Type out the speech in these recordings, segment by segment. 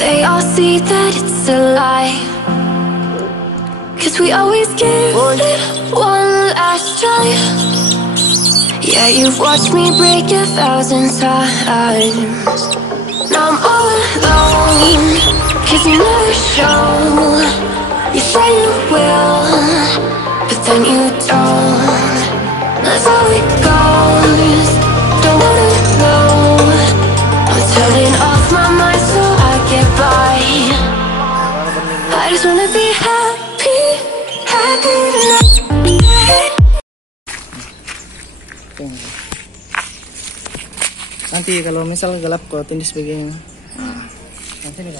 they all see that it's a lie. 'Cause we always give it one last try. Yeah, you've watched me break 1,000 times. Now I'm all alone, 'cause you never show. You say you will, but then you don't. That's how it goes. Don't wanna know. I'm turning off my mind so I get by. I just wanna be happy, happy tonight. Nanti kalau misal gelap kok tindis begini. Nanti nih.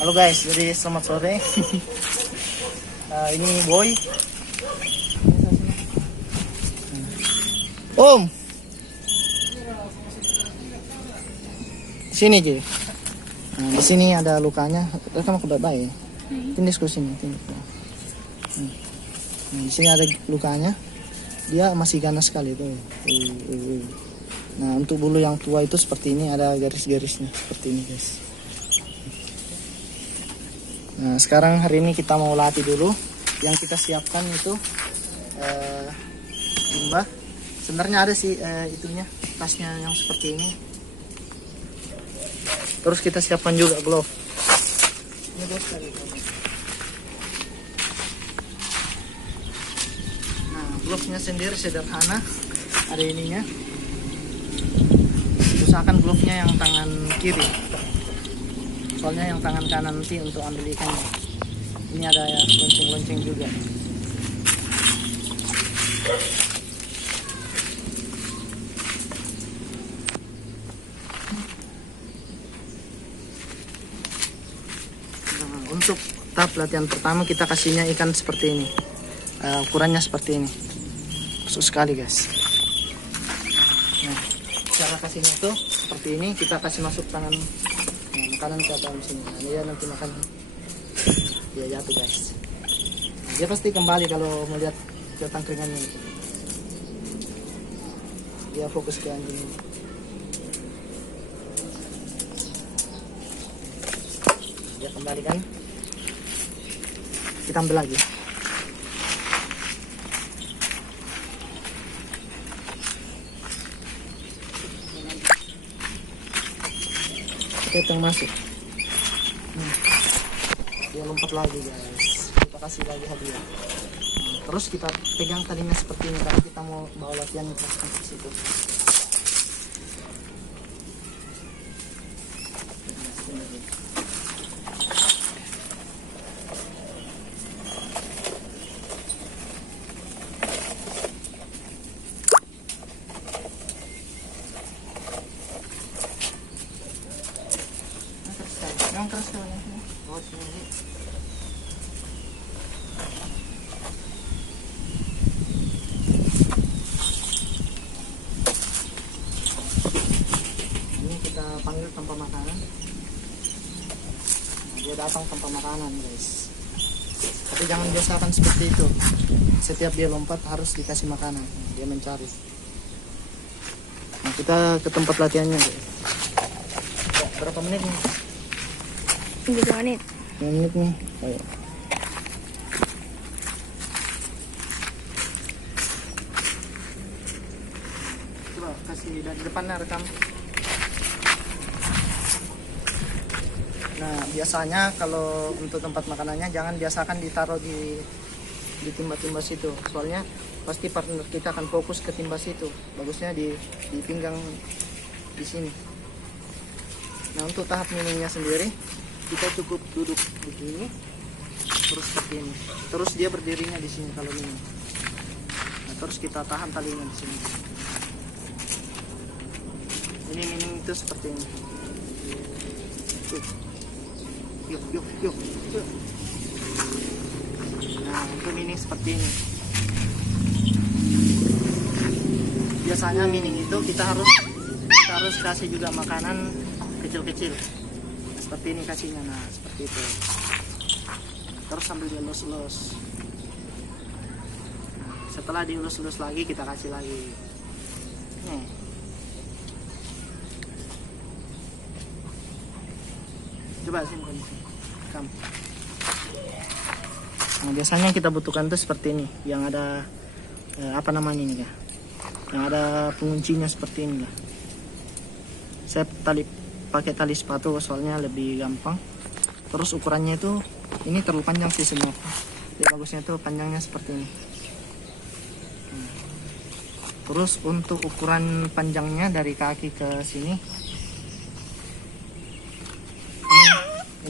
Halo guys, jadi selamat sore. Ini Boy. Om. Sini Ji. Nah, di sini ada lukanya. Kamu kebaik-baik. Tindis ke sini, tindis. Nah, di sini ada lukanya. Dia masih ganas sekali tuh. Nah, untuk bulu yang tua itu seperti ini, ada garis-garisnya seperti ini guys. Nah, sekarang hari ini kita mau latih dulu. Yang kita siapkan itu timba. Sebenarnya ada sih itunya, tasnya yang seperti ini. Terus kita siapkan juga glove. Ini glove tadi. Nah, glove-nya sendiri sederhana. Ada ininya. Usahakan glove-nya yang tangan kiri. Soalnya yang tangan kanan nanti untuk ambil ikannya. Ini ada ya lonceng-lonceng juga. Nah, untuk tahap latihan pertama kita kasihnya ikan seperti ini. Ukurannya seperti ini. Khusus sekali guys. Nah, cara kasihnya itu seperti ini. Kita kasih masuk tangan makanan ke dalam sini. Nah, dia nanti makan. Dia jatuh guys. Nah, dia pasti kembali kalau melihat ke tangkringannya. Dia fokus ke anjing ini. Dia kembali kan. Kita ambil lagi. Kita yang masuk. Dia lompat lagi guys. Kita kasih lagi hadiah. Terus kita pegang talinya seperti ini karena kita mau bawa latihan ke situ. Yang keras sekali. Oh, sini. Ini kita panggil tanpa makanan. Nah, dia datang tanpa makanan guys. Tapi jangan biasakan seperti itu. Setiap dia lompat harus dikasih makanan. Dia mencari. Nah, kita ke tempat latihannya guys. Berapa menit nih? 3 menit. 5 menit nih. Ayo. Coba kasih dari depannya rekam. Nah, biasanya kalau untuk tempat makanannya jangan biasakan ditaruh di timba-timba situ. Soalnya pasti partner kita akan fokus ke timba situ. Bagusnya di pinggang di sini. Nah, untuk tahap minumnya sendiri kita cukup duduk begini, terus seperti ini. Terus dia berdirinya di sini kalau minum. Nah, terus kita tahan talinya di sini. Ini minum itu seperti ini. Yuk. Nah, untuk mini seperti ini. Biasanya mini itu kita harus kasih juga makanan kecil-kecil. Seperti ini kasihnya, nah seperti itu. Nah, terus sambil dielus-elus. Nah, setelah dielus-elus lagi kita kasih lagi. Nih. Coba sini kondisi. Nah, biasanya kita butuhkan tuh seperti ini, yang ada apa namanya ini ya, yang ada penguncinya seperti ini lah. Saya pakai tali sepatu soalnya lebih gampang. Terus ukurannya itu ini terlalu panjang sih sebenarnya. Jadi bagusnya itu panjangnya seperti ini. Terus untuk ukuran panjangnya dari kaki ke sini,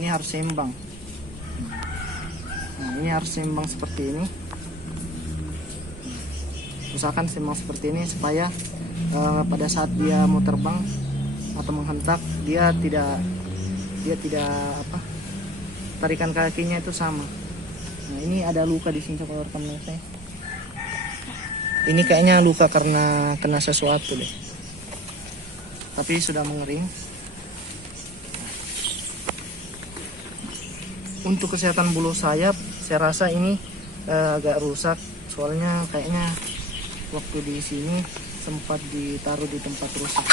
ini harus seimbang. Nah, ini harus seimbang seperti ini. Usahakan seimbang seperti ini supaya pada saat dia mau terbang atau menghentak dia tidak apa, tarikan kakinya itu sama. Nah, ini ada luka di sini, coba rekam saya. Ini kayaknya luka karena kena sesuatu deh. Tapi sudah mengering. Untuk kesehatan bulu sayap, saya rasa ini agak rusak, soalnya kayaknya waktu di sini sempat ditaruh di tempat rusak.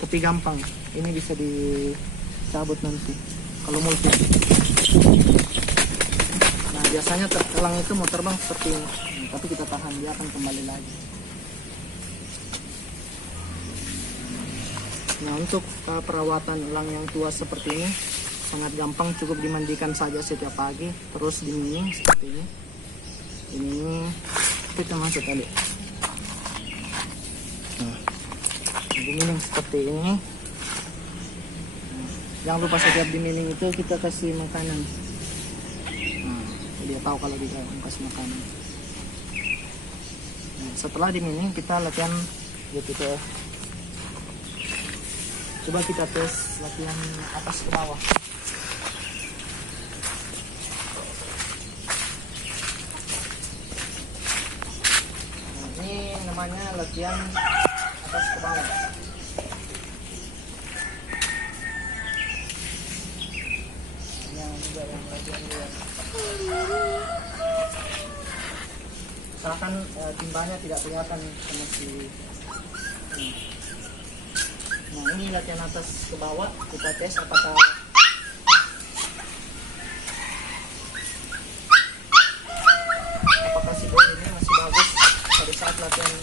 Tapi gampang, ini bisa dicabut nanti kalau mau. Nah, biasanya elang itu mau terbang seperti ini, tapi kita tahan, dia akan kembali lagi. Nah, untuk perawatan elang yang tua seperti ini sangat gampang, cukup dimandikan saja setiap pagi, terus dimining seperti ini. Ini kita masuk tadi. Nah, dimining seperti ini. Nah, jangan lupa setiap dimining itu kita kasih makanan. Nah, dia tahu kalau dia kasih makanan. Nah, setelah dimining kita latihan gitu. Coba kita tes latihan atas ke bawah. Namanya latihan atas ke bawah. Yang juga yang latihan dia. Usahakan timbanya tidak kelihatan sama si. Nah, ini latihan atas ke bawah. Kita tes apakah si boy ini masih bagus pada saat latihan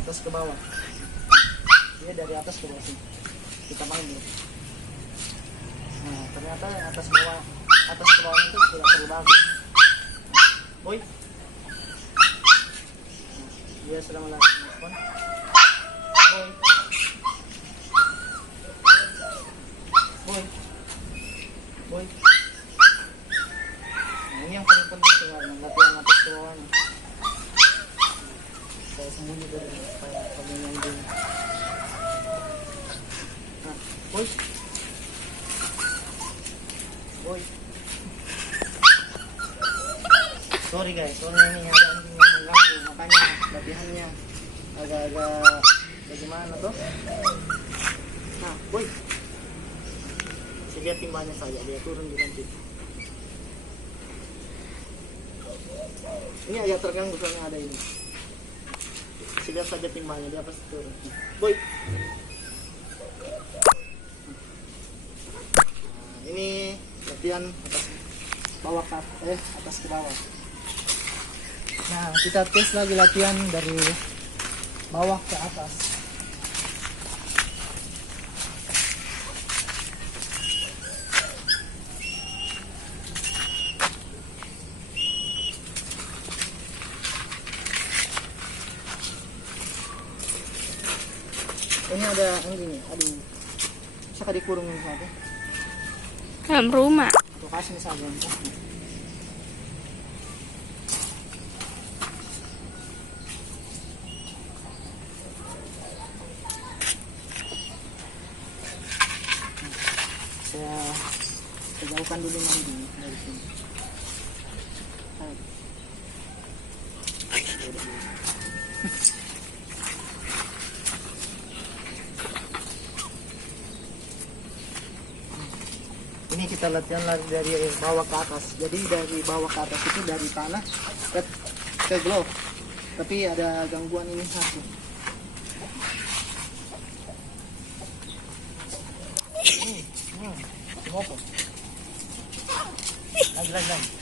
atas ke bawah. Dia dari atas ke bawah sini. Kita main dulu. Nah, ternyata yang atas ke bawah itu tidak terlalu bagus. Boy, dia sedang melakukan respon. Boy. Nah, ini yang paling penting sebenarnya, latihan atas ke bawahnya. Saya sembunyi dari supaya pemain dia. Nah, boy. Sorry guys, soalnya ini ada anjing yang mengganggu, makanya latihannya agak-agak bagaimana tuh. Nah, boy. Lihat timbanya saja, dia turun di nanti. Ini agak terganggu soalnya ada ini. Lihat saja timbanya, dia pasti turun. Boy. Nah, ini latihan atas ke bawah. Nah, kita tes lagi latihan dari bawah ke atas. Ini ada anjing nih, aduh, bisa dikurung ini saja. Dalam rumah. Tuh, kasih nih saja. Saya jauhkan dulu mandi dari sini. Ini kita latihan lari dari bawah ke atas. Jadi dari bawah ke atas itu dari tanah ke glove. Tapi ada gangguan ini satu. Sumoko. Lagi.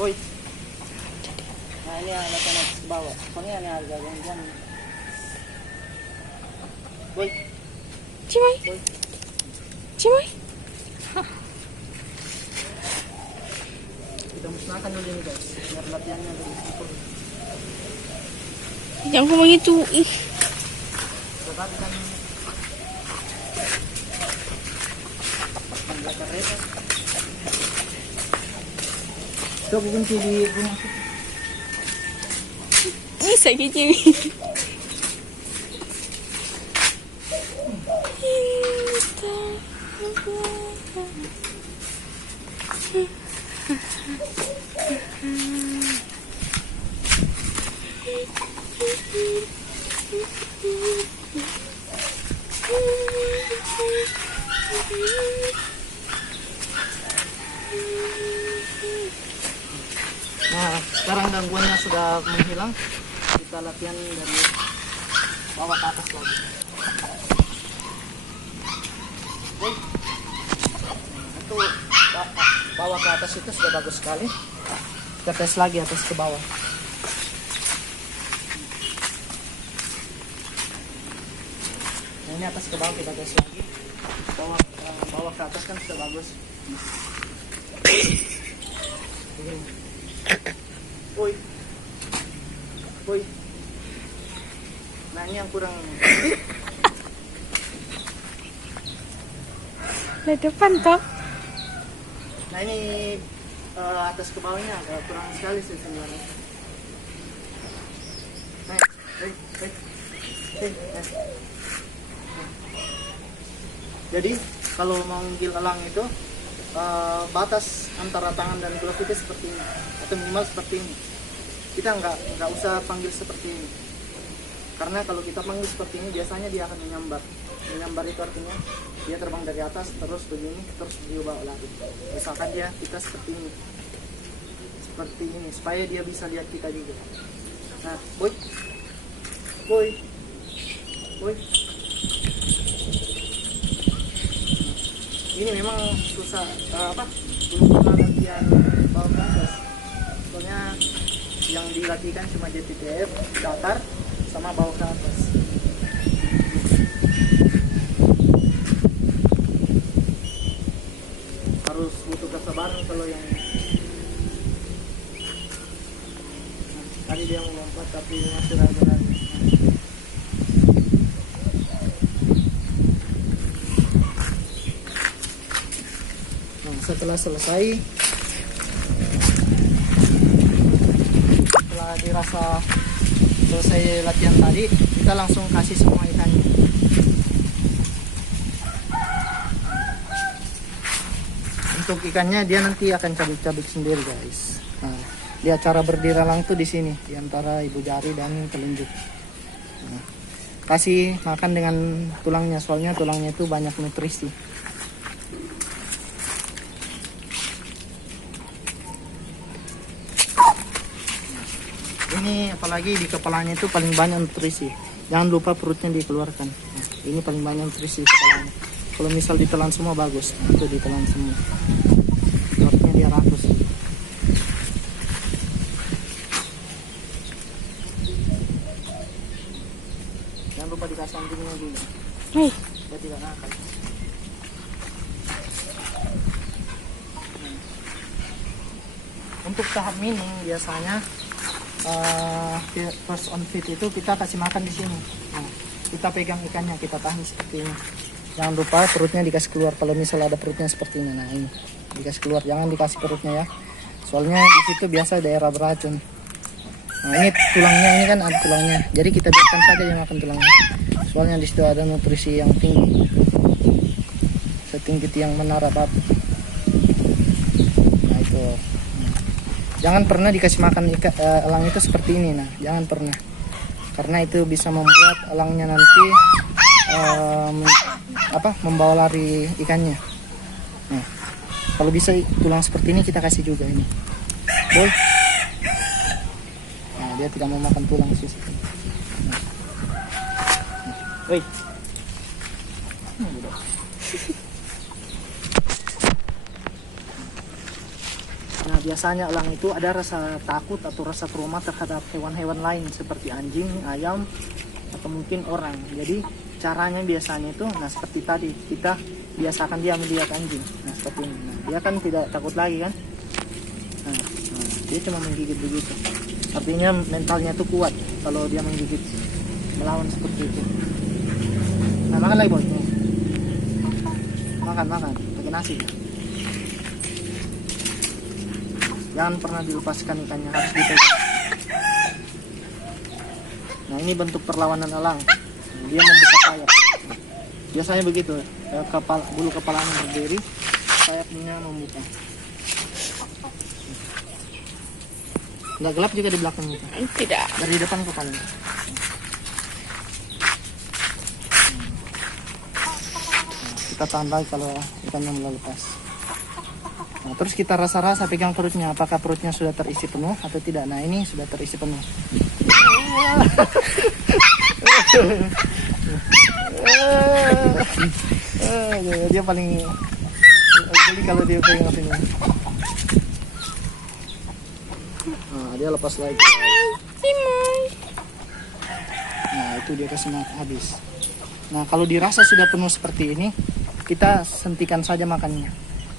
Boy. Nah ini yang anak ke bawah. Soalnya ini harga yang Boy. Cimoy. Boy. Cimoy. Kita musnahkan dulu ini guys. Biar latihannya lebih super. Jangan ngomong itu. Tetapi kan belakang kereta. Coba kunci di rumah. Bisa gitu. Nah, sekarang gangguannya sudah menghilang. Kita latihan dari bawah ke atas lagi. Itu bawah ke atas itu sudah bagus sekali. Kita tes lagi atas ke bawah. Nah, ini atas ke bawah kita tes lagi. Bawah ke atas kan sudah bagus. Begini. Woi. Nah ini yang kurang. Di depan toh. Nah ini atas ke bawahnya agak kurang sekali sih sebenarnya. Jadi kalau manggil elang itu batas antara tangan dan glove itu seperti ini atau minimal seperti ini. Kita nggak usah panggil seperti ini, karena kalau kita panggil seperti ini biasanya dia akan menyambar itu artinya dia terbang dari atas terus begini terus diubah lagi. Misalkan kita seperti ini supaya dia bisa lihat kita juga. Nah boy. Ini memang susah belum pernah latihan bawah ke atas. Soalnya yang dilatihkan cuma JTTF, datar, sama bawah ke atas. Harus butuh kesabaran kalau yang tadi dia mau lompat tapi masih ragu-ragu. Setelah selesai, setelah dirasa selesai latihan tadi, kita langsung kasih semua ikannya. Untuk ikannya dia nanti akan cabut-cabut sendiri guys. Nah, dia cara berdiri elang tuh di sini, di antara ibu jari dan telunjuk. Nah, kasih makan dengan tulangnya, soalnya tulangnya itu banyak nutrisi. Ini apalagi di kepalanya itu paling banyak nutrisi. Jangan lupa perutnya dikeluarkan. Nah, ini paling banyak nutrisi kepalanya. Kalau misal ditelan semua bagus, itu ditelan semua. Perutnya dia rakus. Jangan lupa dikasih anjingnya juga. Dia tidak nakal. Untuk tahap mining biasanya first on feed itu kita kasih makan di sini. Nah, kita pegang ikannya, kita tahan seperti ini. Jangan lupa perutnya dikasih keluar. Kalau misal ada perutnya seperti ini, nah ini dikasih keluar. Jangan dikasih perutnya ya. Soalnya di situ biasa daerah beracun. Nah ini tulangnya, ini kan ada tulangnya. Jadi kita biarkan saja dia makan tulangnya. Soalnya di situ ada nutrisi yang tinggi, setinggi tiang menara batu. Jangan pernah dikasih makan elang itu seperti ini. Nah, jangan pernah, karena itu bisa membuat elangnya nanti membawa lari ikannya. Nah, kalau bisa tulang seperti ini kita kasih juga ini. Boy. Nah, dia tidak mau makan tulang sih. Woi. Nah, biasanya elang itu ada rasa takut atau rasa trauma terhadap hewan-hewan lain seperti anjing, ayam, atau mungkin orang. Jadi caranya biasanya itu, nah seperti tadi kita biasakan dia melihat anjing. Nah seperti ini. Nah, dia kan tidak takut lagi kan? Nah, dia cuma menggigit begitu. Artinya mentalnya itu kuat kalau dia menggigit, melawan seperti itu. Nah, makan lagi boy. Makan pakai nasi. Jangan pernah dilepaskan ikannya, harus dipegang. Nah, ini bentuk perlawanan elang. Dia membuka sayap. Biasanya begitu, bulu kepalanya berdiri, sayapnya membuka. Nggak gelap juga di belakang itu? Tidak. Dari depan kepala. Kita tandai kalau ikannya mulai lepas. Nah, terus kita rasa-rasa pegang perutnya, apakah perutnya sudah terisi penuh atau tidak. Nah, ini sudah terisi penuh. Dia paling geli kalau dia pegang sini. Nah, dia lepas lagi. Nah, itu dia kasih habis. Nah, kalau dirasa sudah penuh seperti ini, kita hentikan saja makannya.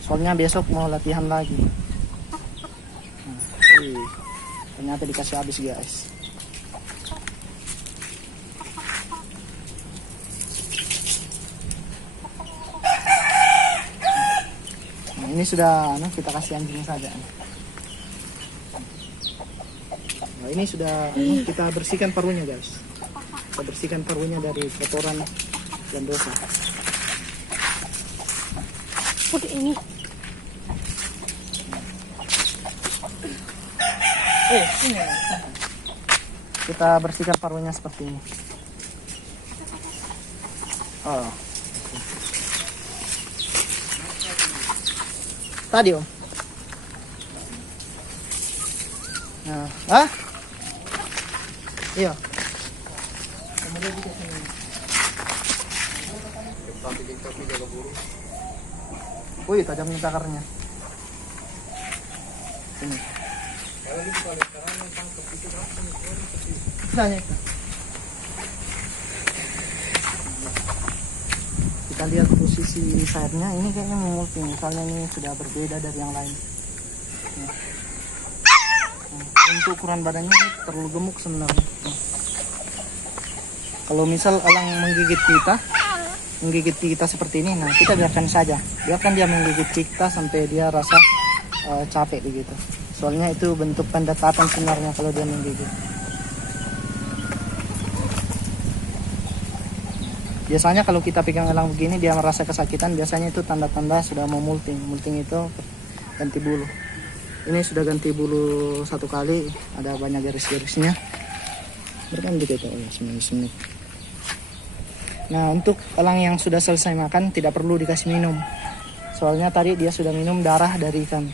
Soalnya besok mau latihan lagi. Nah, ternyata dikasih habis guys. Nah, ini sudah kita kasih anjing saja. Nah, ini sudah kita bersihkan paruhnya guys. Kita bersihkan paruhnya dari kotoran dan dosa. Ini. Ini. Kita bersihkan paruhnya seperti ini. Oh. Tadi om. Nah, iya. Kemudian juga sini. Wih, tajamnya cakarnya. Sini. Kita lihat posisi sayapnya, ini kayaknya memulting, misalnya ini sudah berbeda dari yang lain. Untuk ukuran badannya ini terlalu gemuk sebenarnya. Kalau misal elang menggigit kita seperti ini, nah kita biarkan saja, biarkan dia menggigit kita sampai dia rasa capek begitu. Soalnya itu bentuk pendekatan sebenarnya kalau dia menggigit. Biasanya kalau kita pegang elang begini dia merasa kesakitan, biasanya itu tanda-tanda sudah mau multing. Multing itu ganti bulu. Ini sudah ganti bulu satu kali, ada banyak garis-garisnya. Berkan dikit ya, 9 menit. Nah, untuk elang yang sudah selesai makan tidak perlu dikasih minum. Soalnya tadi dia sudah minum darah dari ikan.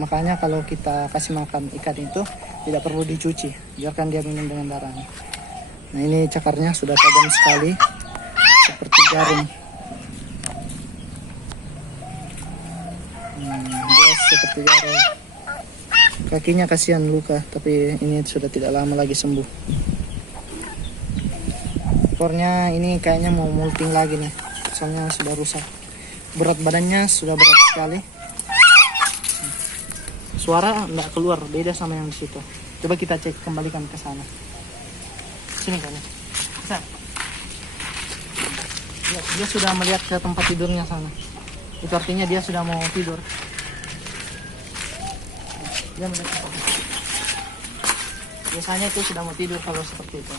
Makanya kalau kita kasih makan ikan itu tidak perlu dicuci, biarkan dia minum dengan darahnya. Nah, ini cakarnya sudah tajam sekali, seperti jarum. Dia seperti jarum. Kakinya kasihan luka, tapi ini sudah tidak lama lagi sembuh. Ekornya ini kayaknya mau molting lagi nih, soalnya sudah rusak. Berat badannya sudah berat sekali. Suara enggak keluar, beda sama yang di situ. Coba kita cek, kembalikan ke sana. Sini kan? Bisa. Ya, dia sudah melihat ke tempat tidurnya sana. Itu artinya dia sudah mau tidur. Dia melihat. Biasanya itu sudah mau tidur kalau seperti itu.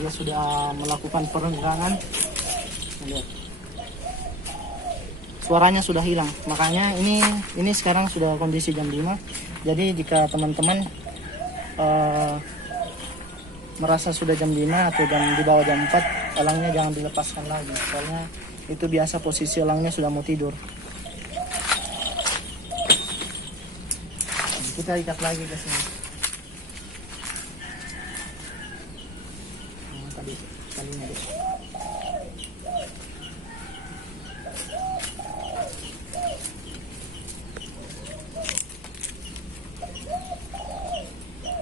Dia sudah melakukan perenggangan. Lihat. suaranya sudah hilang. Makanya ini sekarang sudah kondisi jam 5. Jadi jika teman-teman merasa sudah jam 5 atau di bawah jam 4, elangnya jangan dilepaskan lagi. Soalnya itu biasa posisi elangnya sudah mau tidur. Kita ikat lagi ke sini. Talinya deh.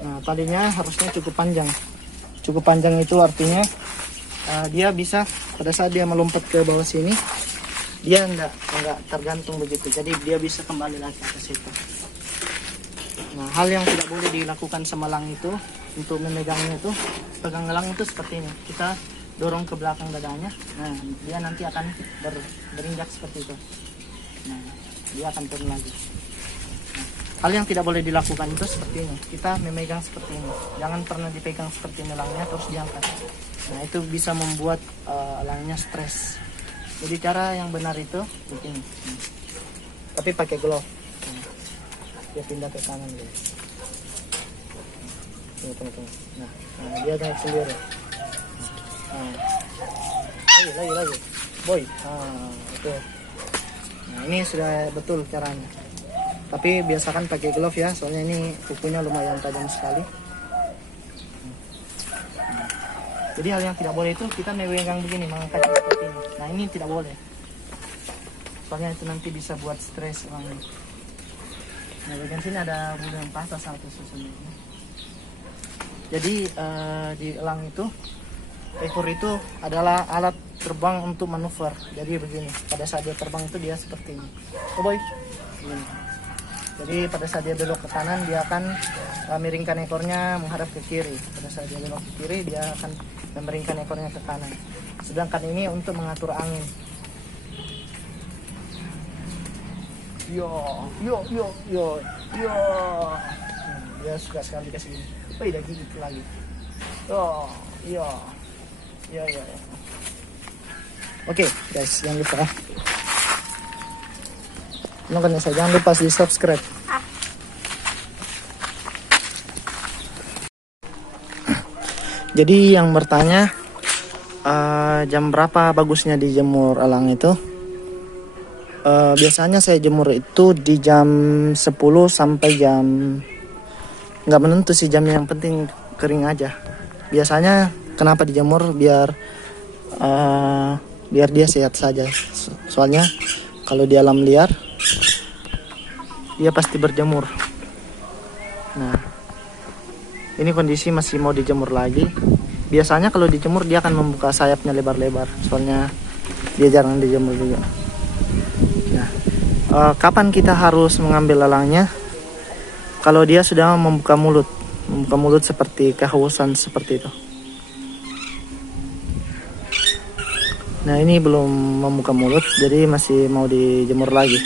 Nah, talinya harusnya cukup panjang. Cukup panjang itu artinya dia bisa pada saat dia melompat ke bawah sini, dia enggak tergantung begitu. Jadi dia bisa kembali lagi ke situ. Nah, hal yang tidak boleh dilakukan sama elang itu untuk memegangnya itu, pegang elang itu seperti ini. Kita dorong ke belakang dadanya. Nah, dia nanti akan berinjak seperti itu. Nah, dia akan turun lagi. Hal yang tidak boleh dilakukan itu seperti ini. Kita memegang seperti ini. Jangan pernah dipegang seperti ini elangnya terus diangkat. Nah, itu bisa membuat elangnya stres. Jadi cara yang benar itu begini. Tapi pakai glove. Dia pindah ke kanan guys. Tunggu. Nah, dia naik sendiri. Lagi. Boy. Itu. Nah, ini sudah betul caranya. Tapi biasakan pakai glove ya, soalnya ini kukunya lumayan tajam sekali. Jadi hal yang tidak boleh itu kita memegang begini, mengangkat seperti ini. Nah, ini tidak boleh. Soalnya itu nanti bisa buat stres orang. Nah, bagian sini ada bulu yang patah satu sesungguhnya. Jadi di elang itu, ekor itu adalah alat terbang untuk manuver. Jadi begini, pada saat dia terbang itu dia seperti ini. Oh boy, begini. Jadi pada saat dia belok ke kanan, dia akan miringkan ekornya menghadap ke kiri. Pada saat dia belok ke kiri, dia akan memeringkan ekornya ke kanan. Sedangkan ini untuk mengatur angin. Yo. Dia suka sekali ke sini. Dia gigit lagi. Yo. Oke, guys, jangan lupa. Jangan lupa di subscribe. Jadi yang bertanya jam berapa bagusnya dijemur elang itu? Biasanya saya jemur itu di jam 10 sampai jam, nggak menentu sih jamnya, yang penting kering aja. Biasanya kenapa dijemur biar dia sehat saja. Soalnya kalau di alam liar dia pasti berjemur. Nah, ini kondisi masih mau dijemur lagi. Biasanya kalau dijemur dia akan membuka sayapnya lebar-lebar. Soalnya dia jarang dijemur juga. Nah, kapan kita harus mengambil elangnya? Kalau dia sudah membuka mulut seperti kehausan seperti itu. Nah, ini belum membuka mulut, jadi masih mau dijemur lagi.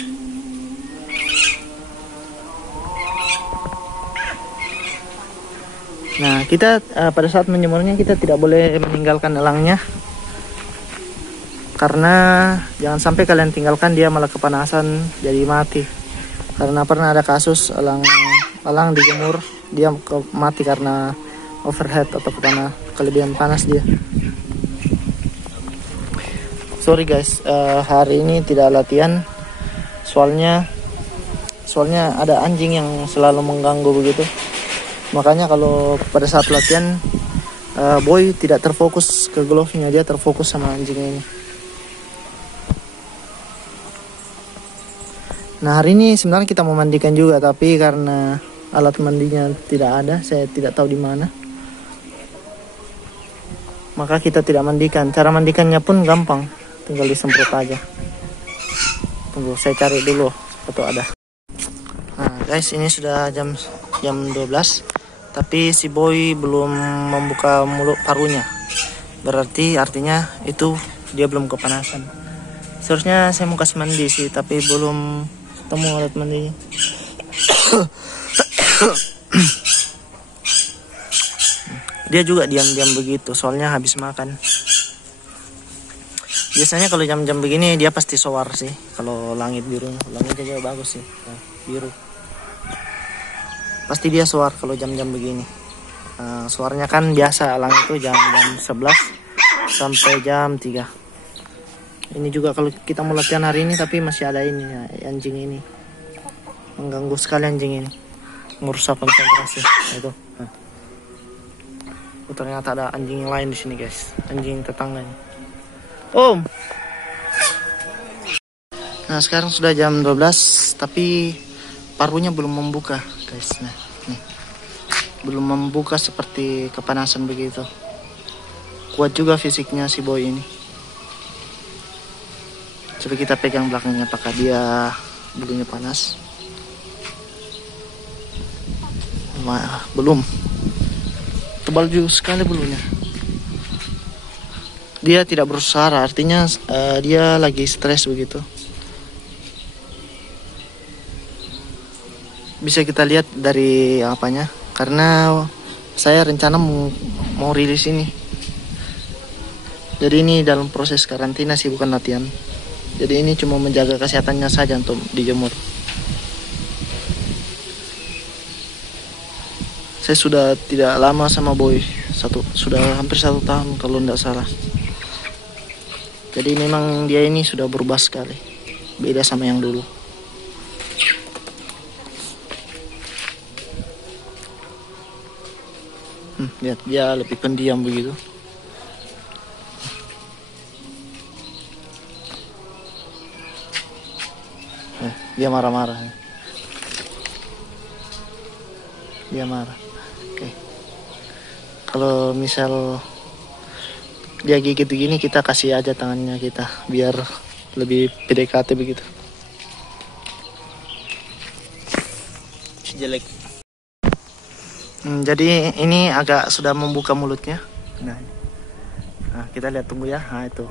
Nah, kita pada saat menjemurnya kita tidak boleh meninggalkan elangnya, karena jangan sampai kalian tinggalkan dia malah kepanasan jadi mati. Karena pernah ada kasus elang dijemur dia mati karena overheat atau kelebihan panas dia. Sorry guys, hari ini tidak latihan, soalnya ada anjing yang selalu mengganggu begitu. Makanya kalau pada saat latihan Boy tidak terfokus ke glove-nya, dia terfokus sama anjing ini. Nah, hari ini sebenarnya kita mau mandikan juga, tapi karena alat mandinya tidak ada, saya tidak tahu di mana, maka kita tidak mandikan. Cara mandikannya pun gampang, tinggal disemprot aja. Tunggu, saya cari dulu atau ada. Nah guys, ini sudah jam 12, tapi si Boy belum membuka mulut parunya. Berarti artinya itu dia belum kepanasan. Seharusnya saya mau kasih mandi sih, tapi belum ketemu alat mandinya. Dia juga diam-diam begitu, soalnya habis makan. Biasanya kalau jam-jam begini dia pasti soar sih. Kalau langit biru, langitnya juga bagus sih, nah, biru. Pasti dia soar kalau jam-jam begini. Suaranya kan biasa langit itu jam 11 sampai jam 3. Ini juga kalau kita mau latihan hari ini, tapi masih ada ini ya, anjing ini. Mengganggu sekali anjing ini. Merusak konsentrasi. Itu. Nah. Oh, ternyata ada anjing yang lain di sini, guys. Anjing tetangganya. Om. Nah, sekarang sudah jam 12, tapi parunya belum membuka, guys. Nah, nih. Belum membuka seperti kepanasan begitu. Kuat juga fisiknya si boy ini. Coba kita pegang belakangnya, apakah dia bulunya panas? Wah, belum. Tebal juga sekali bulunya. Dia tidak bersuara, artinya dia lagi stres begitu. Bisa kita lihat dari apanya, karena saya rencana mau rilis ini. Jadi ini dalam proses karantina sih, bukan latihan. Jadi ini cuma menjaga kesehatannya saja untuk dijemur. Saya sudah tidak lama sama boy, sudah hampir 1 tahun kalau tidak salah. Jadi memang dia ini sudah berubah sekali, beda sama yang dulu. Lihat, dia lebih pendiam begitu. Dia marah-marah. Dia marah. Oke. Kalau misal dia gigit begini, kita kasih aja tangannya kita biar lebih PDKT begitu. Jelek. Jadi ini agak sudah membuka mulutnya. Nah, kita lihat, tunggu ya. Nah, itu.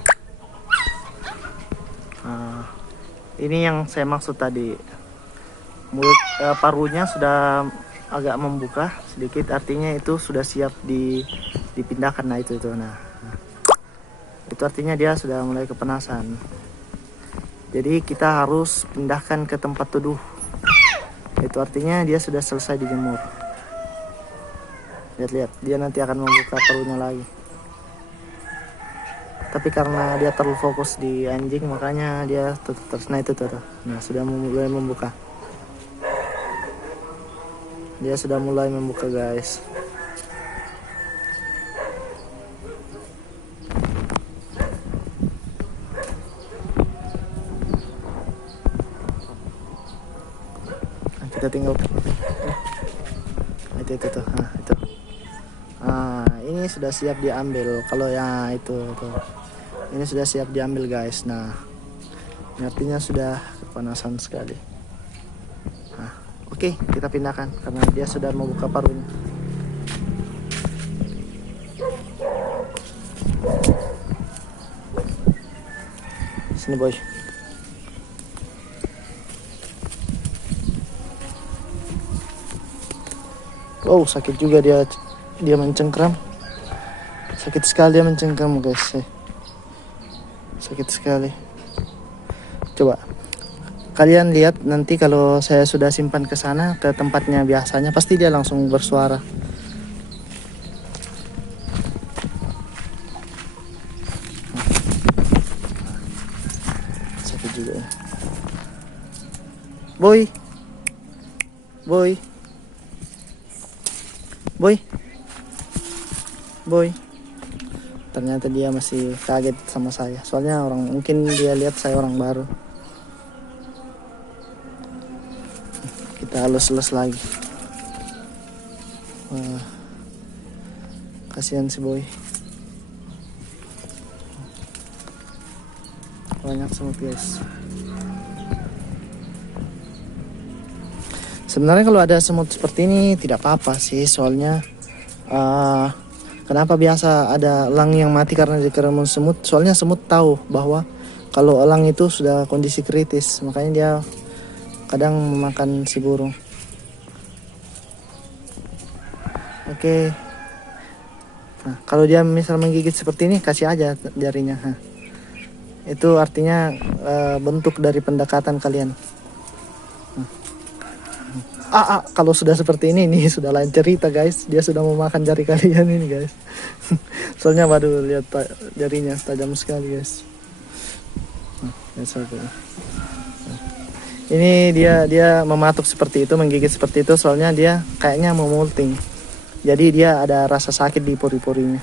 Ini yang saya maksud tadi. Mulut parunya sudah agak membuka sedikit, artinya itu sudah siap dipindahkan. Nah, itu. Nah. Itu artinya dia sudah mulai kepanasan. Jadi kita harus pindahkan ke tempat teduh. Itu artinya dia sudah selesai dijemur. Lihat, dia nanti akan membuka parunya lagi. Tapi karena dia terlalu fokus di anjing, makanya dia terus. Nah, itu tuh. Nah, sudah mulai membuka. Dia sudah mulai membuka, guys. Kita tinggal itu tuh. Nah, itu. Ini sudah siap diambil. Kalau ya itu. Ini sudah siap diambil, guys. Nah, ini artinya sudah kepanasan sekali. Nah, oke, kita pindahkan karena dia sudah membuka parunya. Sini, boy. Oh, sakit juga dia mencengkram. Sakit sekali dia mencengkram, guys. Sakit sekali. Coba kalian lihat nanti kalau saya sudah simpan ke sana, ke tempatnya biasanya, pasti dia langsung bersuara. Sakit juga. Boy. Ternyata dia masih kaget sama saya. Soalnya mungkin dia lihat saya orang baru. Kita halus-halus lagi. Wah, kasihan si boy. Banyak semut, guys. Sebenarnya kalau ada semut seperti ini tidak apa-apa sih. Soalnya kenapa biasa ada elang yang mati karena dikeramun semut? Soalnya semut tahu bahwa kalau elang itu sudah kondisi kritis, makanya dia kadang memakan si burung. Oke. Nah, kalau dia misal menggigit seperti ini, kasih aja jarinya. Itu artinya bentuk dari pendekatan kalian. Kalau sudah seperti ini sudah lain cerita guys. Dia sudah mau makan jari kalian ini guys. Soalnya waduh, lihat jarinya tajam sekali guys. Ini dia mematuk seperti itu, menggigit seperti itu, soalnya dia kayaknya mau molting. Jadi dia ada rasa sakit di pori-porinya.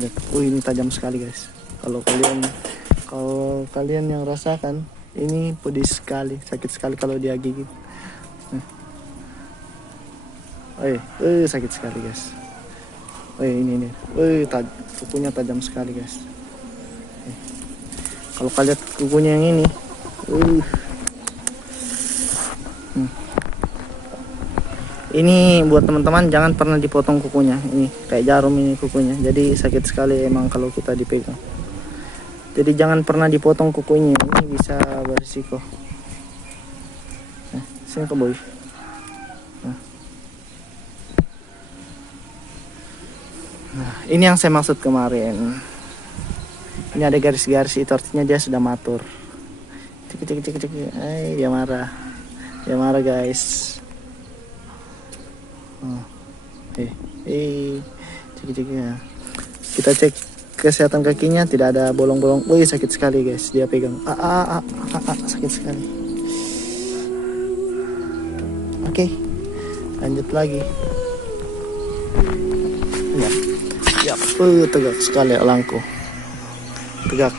Lihat. Ini tajam sekali guys. Kalau kalian yang rasakan, ini pedis sekali, sakit sekali kalau dia gigit. Sakit sekali guys. Ini kukunya tajam sekali guys. Kalau kalian kukunya yang ini, ini buat teman-teman jangan pernah dipotong kukunya. Ini kayak jarum ini kukunya. Jadi sakit sekali emang kalau kita dipegang. Jadi jangan pernah dipotong kukunya, ini bisa berisiko. Sini ke boy. Ini yang saya maksud kemarin. Ini ada garis-garis, itu artinya dia sudah matur. Cek. Dia marah. Dia marah guys. Cek ya. Kita cek kesehatan kakinya, tidak ada bolong-bolong. Sakit sekali guys, dia pegang. Sakit sekali. Oke, lanjut lagi. Ya, tegak sekali elangku. Tegak.